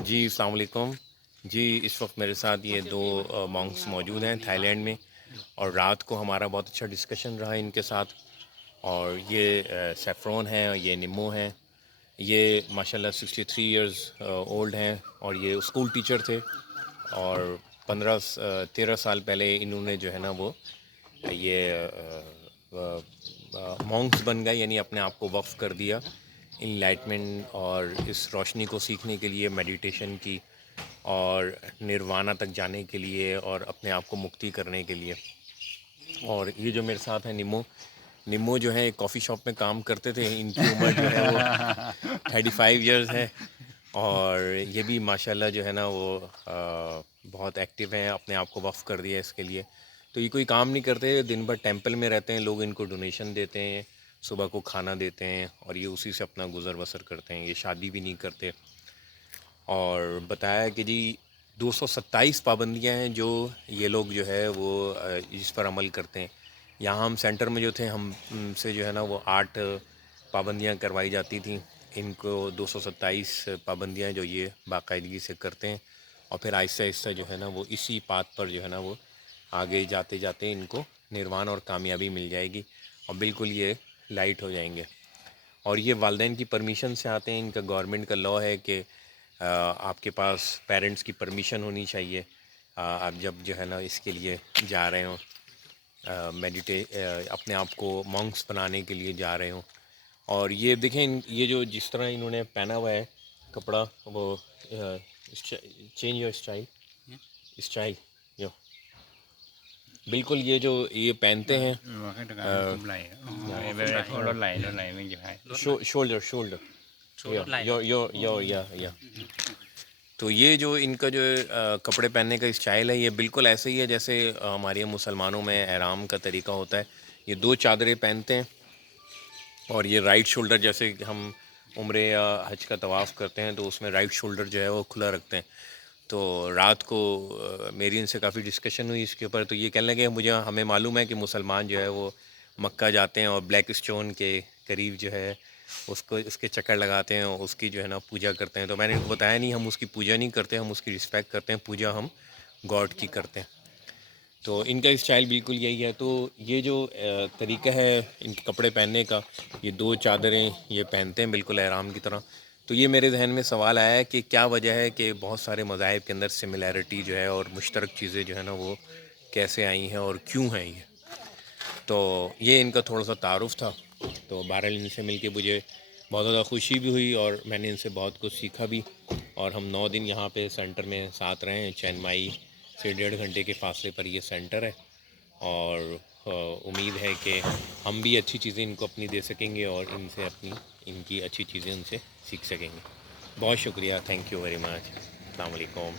जी, अस्सलाम वालेकुम। जी, इस वक्त मेरे साथ ये दो मॉन्क्स मौजूद हैं थाईलैंड में, और रात को हमारा बहुत अच्छा डिस्कशन रहा इनके साथ। और ये सैफ़्रॉन हैं और ये निम्मो हैं। ये माशाल्लाह 63 इयर्स ओल्ड हैं, और ये स्कूल टीचर थे। और 13 साल पहले इन्होंने जो है ना वो ये मॉन्क्स बन गए, यानी अपने आप को वक्फ कर दिया इनलाइटमेंट और इस रोशनी को सीखने के लिए, मेडिटेशन की, और निर्वाणा तक जाने के लिए, और अपने आप को मुक्ति करने के लिए। और ये जो मेरे साथ है निम्मो, निम्मो जो है कॉफ़ी शॉप में काम करते थे। इनकी उम्र जो है वो 35 इयर्स है। और ये भी माशाल्लाह जो है ना वो बहुत एक्टिव हैं, अपने आप को वक्फ कर दिया इसके लिए। तो ये कोई काम नहीं करते, दिन भर टेंपल में रहते हैं, लोग इनको डोनेशन देते हैं, सुबह को खाना देते हैं, और ये उसी से अपना गुज़र बसर करते हैं। ये शादी भी नहीं करते। और बताया कि जी 227 पाबंदियां हैं जो ये लोग जो है वो इस पर अमल करते हैं। यहाँ हम सेंटर में जो थे, हम से जो है ना वो 8 पाबंदियां करवाई जाती थी। इनको 227 पाबंदियां जो ये बाकायदगी से करते हैं, और फिर आहिस्ता आहिस्ता जो है ना वो इसी पाथ पर जो है ना वो आगे जाते जाते इनको निर्वाण और कामयाबी मिल जाएगी, और बिल्कुल ये लाइट हो जाएंगे। और ये वालिदैन की परमिशन से आते हैं। इनका गवर्नमेंट का लॉ है कि आपके पास पेरेंट्स की परमिशन होनी चाहिए, आप जब जो है ना इसके लिए जा रहे हो, अपने आप को मॉन्क्स बनाने के लिए जा रहे हो। और ये देखें, ये जो जिस तरह इन्होंने पहना हुआ है कपड़ा, वो चेंज योर स्टाइल, स्टाइल जो बिल्कुल ये जो ये पहनते हैं, คุมไหล่ลดไหล่ไม่กี่พาย शोल्डर शोल्डर, या तो ये जो इनका जो कपड़े पहनने का स्टाइल है, ये बिल्कुल ऐसे ही है जैसे हमारे मुसलमानों में एहराम का तरीका होता है। ये दो चादरें पहनते हैं, और ये राइट शोल्डर, जैसे कि हम उम्रे या हज का तवाफ़ करते हैं तो उसमें राइट शोल्डर जो है वो खुला रखते हैं। तो रात को मेरी इनसे काफ़ी डिस्कशन हुई इसके ऊपर, तो ये कहने लगे हमें मालूम है कि मुसलमान जो है वो मक्का जाते हैं और ब्लैक स्टोन के करीब जो है उसको उसके चक्कर लगाते हैं, और उसकी जो है ना पूजा करते हैं। तो मैंने इनको बताया, नहीं, हम उसकी पूजा नहीं करते, हम उसकी रिस्पेक्ट करते हैं, पूजा हम गॉड की करते हैं। तो इनका स्टाइल बिल्कुल यही है। तो ये जो तरीका है इनके कपड़े पहनने का, ये दो चादरें ये पहनते हैं बिल्कुल एहराम की तरह। तो ये मेरे जहन में सवाल आया है कि क्या वजह है कि बहुत सारे मज़ाहिब के अंदर सिमिलैरिटी जो है और मुश्तरक चीज़ें जो है ना वो कैसे आई हैं और क्यों हैं ये। तो ये इनका थोड़ा सा तारुफ़ था। तो बहरहाल इनसे मिल के मुझे बहुत ज़्यादा खुशी भी हुई, और मैंने इनसे बहुत कुछ सीखा भी। और हम 9 दिन यहाँ पे सेंटर में साथ रहे हैं। चिंग माई से 1.5 घंटे के फासले पर ये सेंटर है, और उम्मीद है कि हम भी अच्छी चीज़ें इनको अपनी दे सकेंगे, और इनसे अपनी इनकी अच्छी चीज़ें उनसे सीख सकेंगे। बहुत शुक्रिया, थैंक यू वेरी मच। अस्सलाम वालेकुम।